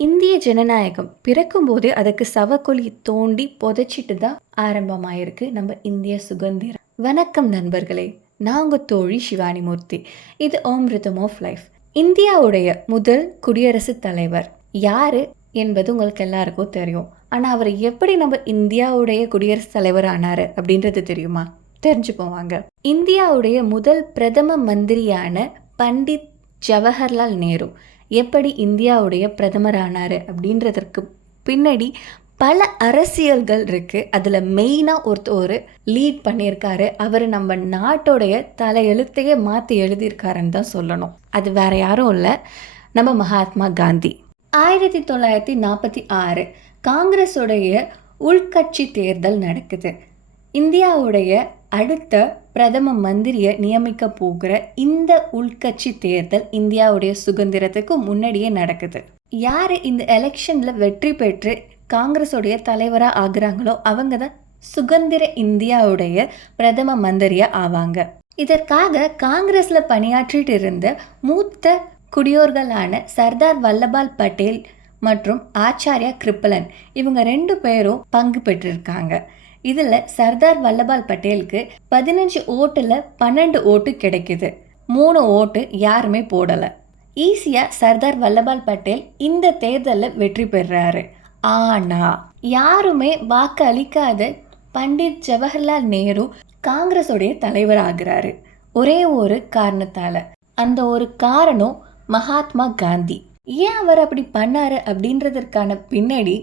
இந்திய ஜனநாயகம் பிறக்கும்போது அதுக்கு சவக்குழி தோண்டி புதைச்சிட்டு தான் ஆரம்பமாயிருக்கு நம்ம இந்திய சுதந்திரம். வணக்கம் நண்பர்களே, நான் உங்கள் தோழி சிவானி மூர்த்தி. இது ஓம் ரிதம் ஆஃப் லைஃப். இந்தியாவுடைய முதல் குடியரசுத் தலைவர் யாரு என்பது உங்களுக்கு எல்லாருக்கும் தெரியும். ஆனால் அவர் எப்படி நம்ம இந்தியாவுடைய குடியரசுத் தலைவர் ஆனார் அப்படின்றது தெரியுமா? தெரிஞ்சு போவாங்க. இந்தியாவுடைய முதல் பிரதம மந்திரியான பண்டித் ஜவஹர்லால் நேரு எப்படி இந்தியாவுடைய பிரதமர் ஆனார் அப்படின்றதற்கு பின்னாடி பல அரசியல்கள் இருக்குது. அதில் மெயினாக ஒருத்தர் லீட் பண்ணியிருக்காரு. அவர் நம்ம நாட்டோடைய தலையெழுத்தையே மாற்றி எழுதியிருக்காருன்னு தான் சொல்லணும். அது வேற யாரும் இல்லை, நம்ம மகாத்மா காந்தி. 1946 காங்கிரஸுடைய உள்கட்சி தேர்தல் நடக்குது. இந்தியாவுடைய அடுத்த பிரதம மந்திரியை நியமிக்க போகிற இந்த உள்கட்சி தேர்தல் இந்தியாவுடைய சுதந்திரத்துக்கு முன்னாடியே நடக்குது. யார் இந்த எலெக்ஷனில் வெற்றி பெற்று காங்கிரஸுடைய தலைவராக ஆகுறாங்களோ அவங்க தான் சுதந்திர இந்தியாவுடைய பிரதம மந்திரியாக ஆவாங்க. இதற்காக காங்கிரஸில் பணியாற்றிட்டு இருந்த மூத்த குடியோர்களான சர்தார் வல்லபாய் பட்டேல் மற்றும் ஆச்சாரியா கிருப்பலன் இவங்க 2 பேரும் பங்கு பெற்றிருக்காங்க. இதில் சர்தார் வல்லபாய் பட்டேலுக்கு 15 ஓட்டில் 12 ஓட்டு கிடைக்குது. 3 ஓட்டு யாருமே போடலை. ஈஸியாக சர்தார் வல்லபாய் பட்டேல் இந்த தேர்தலில் வெற்றி பெறாரு. ஆனால் யாருமே வாக்கு அளிக்காத பண்டிட் ஜவஹர்லால் நேரு காங்கிரஸுடைய தலைவர் ஆகிறாரு. ஒரே ஒரு காரணத்தால். அந்த ஒரு காரணம் மகாத்மா காந்தி. ஏன் அவர் அப்படி பண்ணாரு அப்படின்றதற்கான பின்னாடி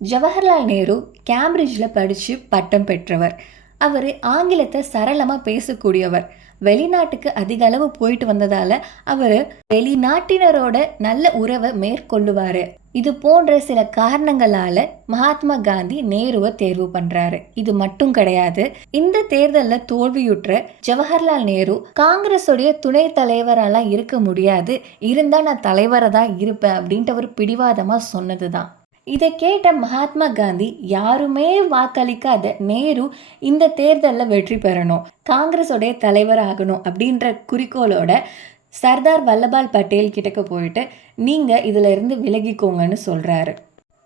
ஜவஹர்லால் நேரு கேம்பிரிட்ஜில் படித்து பட்டம் பெற்றவர். அவர் ஆங்கிலத்தை சரளமாக பேசக்கூடியவர். வெளிநாட்டுக்கு அதிக அளவு போயிட்டு வந்ததால் அவர் வெளிநாட்டினரோட நல்ல உறவை மேற்கொள்ளுவார். இது போன்ற சில காரணங்களால் மகாத்மா காந்தி நேருவை தேர்வு பண்ணுறாரு. இது மட்டும் கிடையாது, இந்த தேர்தலில் தோல்வியுற்ற ஜவஹர்லால் நேரு காங்கிரஸுடைய துணை தலைவரெல்லாம் இருக்க முடியாது, இருந்தால் நான் தலைவராக தான் இருப்பேன் அப்படின்ட்டு அவர் பிடிவாதமாக சொன்னது தான். இதை கேட்ட மகாத்மா காந்தி யாருமே வாக்களிக்காத நேரு இந்த தேர்தலில் வெற்றி பெறணும், காங்கிரஸுடைய தலைவர் ஆகணும் அப்படின்ற குறிக்கோளோட சர்தார் வல்லபாய் பட்டேல் கிட்டக்க போயிட்டு நீங்கள் இதில் இருந்து விலகிக்கோங்கன்னு சொல்கிறாரு.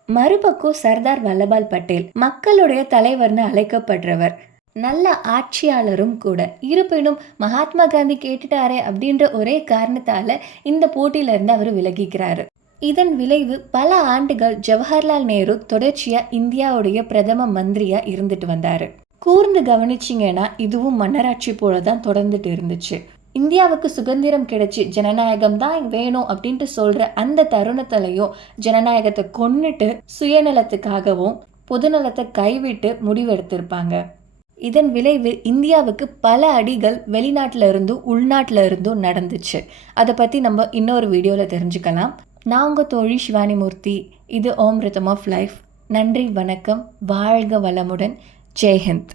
மறுபக்கம் சர்தார் வல்லபாய் பட்டேல் மக்களுடைய தலைவர்னு அழைக்கப்படுறவர், நல்ல ஆட்சியாளரும் கூட. இருப்பினும் மகாத்மா காந்தி கேட்டுட்டாரே அப்படின்ற ஒரே காரணத்தால் இந்த போட்டியிலிருந்து அவர் விலகிக்கிறாரு. இதன் விளைவு பல ஆண்டுகள் ஜவஹர்லால் நேரு தொடர்ச்சியாக இந்தியாவுடைய பிரதம மந்திரியாக இருந்துட்டு வந்தார். கூர்ந்து கவனிச்சிங்கன்னா இதுவும் மன்னராட்சி போல தான் தொடர்ந்துட்டு இருந்துச்சு. இந்தியாவுக்கு சுதந்திரம் கிடைச்சி ஜனநாயகம் தான் வேணும் அப்படின்ட்டு சொல்கிற அந்த தருணத்திலையும் ஜனநாயகத்தை கொன்னுட்டு சுயநலத்துக்காகவும் பொதுநலத்தை கைவிட்டு முடிவெடுத்திருப்பாங்க. இதன் விளைவு இந்தியாவுக்கு பல அடிகள் வெளிநாட்டில் இருந்தும் உள்நாட்டில் இருந்தும் நடந்துச்சு. அதை பற்றி நம்ம இன்னொரு வீடியோவில் தெரிஞ்சுக்கலாம். நான் உங்கள் தோழி சிவானி மூர்த்தி. இது ஓம் ரிதம் ஆஃப் லைஃப். நன்றி, வணக்கம், வாழ்க வளமுடன், ஜெய்ஹிந்த்.